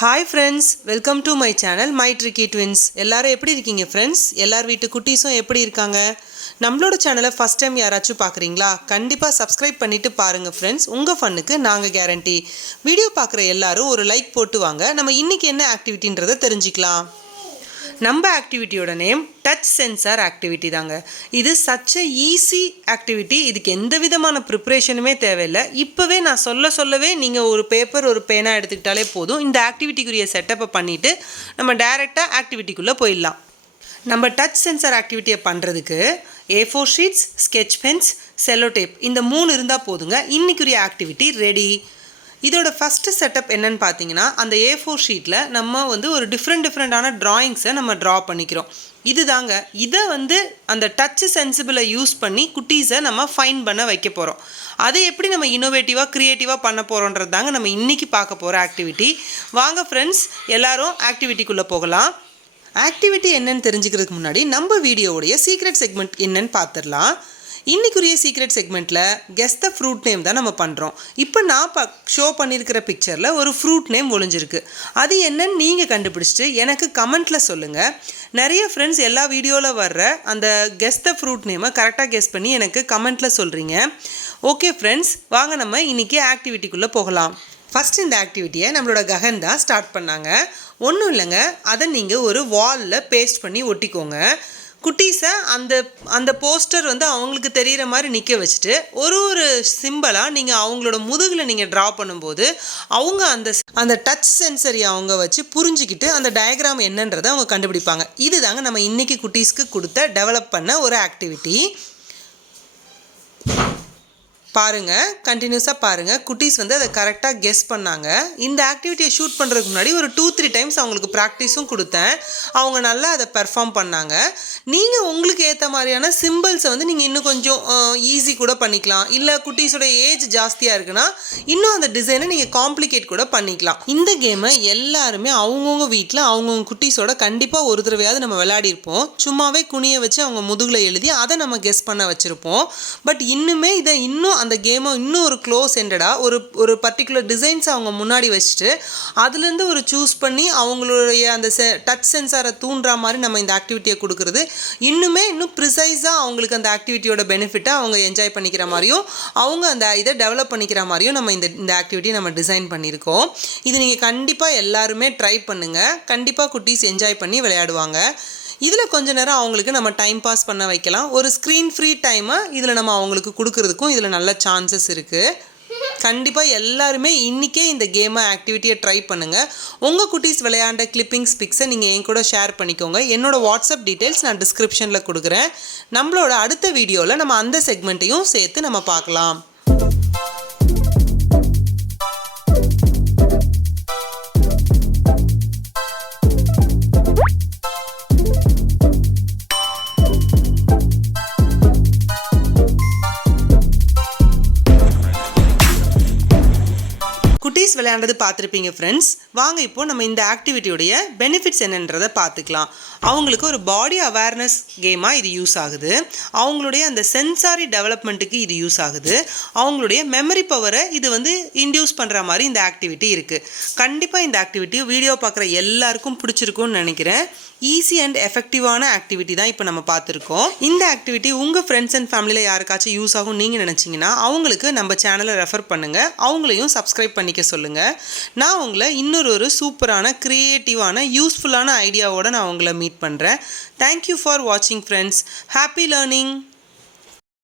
Hi friends, welcome to my channel My Tricky Twins. எல்லாரும் எப்படி இருக்கீங்க friends? எல்லார் வீட்டு குட்டீஸும் எப்படி இருக்காங்க? நம்மளோட சேனலை ஃபர்ஸ்ட் டைம் யாராச்சும் பார்க்குறீங்களா? கண்டிப்பாக சப்ஸ்கிரைப் பண்ணிட்டு பாருங்க friends. உங்கள் ஃபன்னுக்கு நாங்கள் கேரண்டி. வீடியோ பார்க்குற எல்லாரும் ஒரு லைக் போட்டு வாங்க. நம்ம இன்னைக்கு என்ன ஆக்டிவிட்டின்றதை தெரிஞ்சுக்கலாம். நம்ம ஆக்டிவிட்டியோட நேம் டச் சென்சார் ஆக்டிவிட்டி தாங்க. இது சச் அ ஈஸி ஆக்டிவிட்டி. இதுக்கு எந்த விதமான ப்ரிப்ரேஷனுமே தேவையில்லை. இப்போவே நான் சொல்லவே நீங்கள் ஒரு பேப்பர் ஒரு பேனா எடுத்துக்கிட்டாலே போதும். இந்த ஆக்டிவிட்டிக்குரிய செட்டப்பை பண்ணிவிட்டு நம்ம டைரெக்டாக ஆக்டிவிட்டிக்குள்ளே போயிடலாம். நம்ம டச் சென்சார் ஆக்டிவிட்டியை பண்ணுறதுக்கு A4 sheets, sketch pens, cello tape இந்த 3 இருந்தால் போதுங்க. இன்றைக்குரிய ஆக்டிவிட்டி ரெடி. இதோட ஃபஸ்ட்டு செட்டப் என்னன்னு பார்த்தீங்கன்னா, அந்த A4 ஷீட்டில் நம்ம ஒரு டிஃப்ரெண்ட்டான ட்ராயிங்ஸை நம்ம ட்ரா பண்ணிக்கிறோம். இது தாங்க. இதை அந்த டச் சென்சிபிளை யூஸ் பண்ணி குட்டீஸை நம்ம ஃபைன் பண்ண வைக்க போகிறோம். அதை எப்படி நம்ம இன்னோவேட்டிவாக க்ரியேட்டிவாக பண்ண போகிறோன்றது தாங்க நம்ம இன்றைக்கி பார்க்க போகிற ஆக்டிவிட்டி. வாங்க ஃப்ரெண்ட்ஸ், எல்லோரும் ஆக்டிவிட்டிக்குள்ளே போகலாம். ஆக்டிவிட்டி என்னன்னு தெரிஞ்சுக்கிறதுக்கு முன்னாடி நம்ம வீடியோவுடைய சீக்ரெட் செக்மெண்ட் என்னன்னு பார்த்துடலாம். இன்றைக்குரிய சீக்ரெட் செக்மெண்ட்டில் கெஸ் த ஃப்ரூட் நேம் தான் நம்ம பண்ணுறோம். இப்போ நான் ஷோ பண்ணியிருக்கிற பிக்சரில் ஒரு ஃப்ரூட் நேம் ஒளிஞ்சிருக்கு. அது என்னன்னு நீங்கள் கண்டுபிடிச்சிட்டு எனக்கு கமெண்ட்டில் சொல்லுங்கள். நிறைய ஃப்ரெண்ட்ஸ் எல்லா வீடியோவில் வர்ற அந்த கெஸ் த ஃப்ரூட் நேமை கரெக்டாக கெஸ் பண்ணி எனக்கு கமெண்ட்டில் சொல்கிறீங்க. ஓகே ஃப்ரெண்ட்ஸ், வாங்க நம்ம இன்றைக்கி ஆக்டிவிட்டிக்குள்ளே போகலாம். ஃபஸ்ட் இந்த ஆக்டிவிட்டியை நம்மளோட ககன் தான் ஸ்டார்ட் பண்ணாங்க. ஒன்றும் இல்லைங்க, அதை நீங்கள் ஒரு வாலில் பேஸ்ட் பண்ணி ஒட்டிக்கோங்க. குட்டீஸை அந்த போஸ்டர் அவங்களுக்கு தெரிகிற மாதிரி நிற்க வச்சுட்டு ஒரு சிம்பிளாக நீங்கள் அவங்களோட முதுகில் நீங்கள் ட்ரா பண்ணும்போது அவங்க அந்த டச் சென்சரி அவங்க வச்சு புரிஞ்சுக்கிட்டு அந்த டயக்ராம் என்னன்றதை அவங்க கண்டுபிடிப்பாங்க. இது தாங்க நம்ம இன்றைக்கி குட்டீஸ்க்கு கொடுத்த டெவலப் பண்ண ஒரு ஆக்டிவிட்டி. பாருங்கள், கண்டினியூஸாக பாருங்கள். குட்டீஸ் அதை கரெக்டாக கெஸ் பண்ணாங்க. இந்த ஆக்டிவிட்டியை ஷூட் பண்ணுறதுக்கு முன்னாடி ஒரு 2-3 டைம்ஸ் அவங்களுக்கு ப்ராக்டிஸும் கொடுத்தேன். அவங்க நல்லா அதை பெர்ஃபார்ம் பண்ணாங்க. நீங்கள் உங்களுக்கு ஏற்ற மாதிரியான சிம்பிள்ஸை நீங்கள் இன்னும் கொஞ்சம் ஈஸி கூட பண்ணிக்கலாம். இல்லை குட்டீஸோட ஏஜ் ஜாஸ்தியாக இருக்குன்னா இன்னும் அந்த டிசைனை நீங்கள் காம்ப்ளிகேட் கூட பண்ணிக்கலாம். இந்த கேமை எல்லாருமே அவங்கவுங்க வீட்டில் அவங்கவுங்க குட்டீஸோட கண்டிப்பாக ஒரு தடவையாவது நம்ம விளையாடிருப்போம். சும்மாவே குனியை வச்சு அவங்க முதுகில் எழுதி அதை நம்ம கெஸ் பண்ண வச்சுருப்போம். பட் இன்னுமே இதை இன்னும் அந்த கேமை இன்னும் ஒரு க்ளோஸ் எண்டடாக ஒரு பர்டிகுலர் டிசைன்ஸ் அவங்க முன்னாடி வச்சுட்டு அதுலேருந்து ஒரு சூஸ் பண்ணி அவங்களுடைய அந்த டச் சென்சாரை தூண்டுற மாதிரி நம்ம இந்த ஆக்டிவிட்டியை கொடுக்குறது இன்னும் ப்ரிசைஸாக அவங்களுக்கு அந்த ஆக்டிவிட்டியோட பெனிஃபிட்டை அவங்க என்ஜாய் பண்ணிக்கிற மாதிரியும் அவங்க அந்த இதை டெவலப் பண்ணிக்கிற மாதிரியும் நம்ம இந்த ஆக்டிவிட்டியை நம்ம டிசைன் பண்ணியிருக்கோம். இது நீங்கள் கண்டிப்பாக எல்லாருமே ட்ரை பண்ணுங்கள். கண்டிப்பாக குட்டீஸ் என்ஜாய் பண்ணி விளையாடுவாங்க. இதில் கொஞ்ச நேரம் அவங்களுக்கு நம்ம டைம் பாஸ் பண்ண வைக்கலாம். ஒரு ஸ்க்ரீன் ஃப்ரீ டைமை இதில் நம்ம அவங்களுக்கு கொடுக்கறதுக்கும் இதில் நல்ல சான்சஸ் இருக்குது. கண்டிப்பாக எல்லாருமே இன்றைக்கே இந்த கேமை ஆக்டிவிட்டியை ட்ரை பண்ணுங்கள். உங்கள் குட்டீஸ் விளையாண்ட கிளிப்பிங்ஸ் பிக்ஸை நீங்கள் என் கூட ஷேர் பண்ணிக்கோங்க. என்னோடய வாட்ஸ்அப் டீட்டெயில்ஸ் நான் டிஸ்கிரிப்ஷனில் கொடுக்குறேன். நம்மளோட அடுத்த வீடியோவில் நம்ம அந்த செக்மெண்ட்டையும் சேர்த்து நம்ம பார்க்கலாம். குட்டீஸ் விளையாண்டது பார்த்துருப்பீங்க ஃப்ரெண்ட்ஸ். வாங்க இப்போ நம்ம இந்த ஆக்டிவிட்டியோடைய பெனிஃபிட்ஸ் என்னன்றதை பார்த்துக்கலாம். அவங்களுக்கு ஒரு பாடி அவேர்னஸ் கேமாக இது யூஸ் ஆகுது. அவங்களுடைய அந்த சென்சாரி டெவலப்மெண்ட்டுக்கு இது யூஸ் ஆகுது. அவங்களுடைய மெமரி பவரை இது இன்டியூஸ் பண்ணுற மாதிரி இந்த ஆக்டிவிட்டி இருக்குது. கண்டிப்பாக இந்த ஆக்டிவிட்டி வீடியோ பார்க்குற எல்லாருக்கும் பிடிச்சிருக்கும்னு நினைக்கிறேன். ஈஸி அண்ட் எஃபெக்டிவான ஆக்டிவிட்டி தான் இப்போ நம்ம பார்த்துருக்கோம். இந்த ஆக்டிவிட்டி உங்கள் ஃப்ரெண்ட்ஸ் அண்ட் ஃபேமிலியில் யாருக்காச்சும் யூஸ் ஆகும் நீங்கள் நினச்சிங்கன்னா அவங்களுக்கு நம்ம சேனலை ரெஃபர் பண்ணுங்கள். அவங்களையும் சப்ஸ்கிரைப் பண்ணிக்க சொல்லுங்கள். நான் உங்களை இன்னொரு சூப்பரான க்ரியேட்டிவான யூஸ்ஃபுல்லான ஐடியாவோடு நான் உங்களை மீட் பண்ணுறேன். தேங்க்யூ ஃபார் வாட்சிங் ஃப்ரெண்ட்ஸ். Happy learning.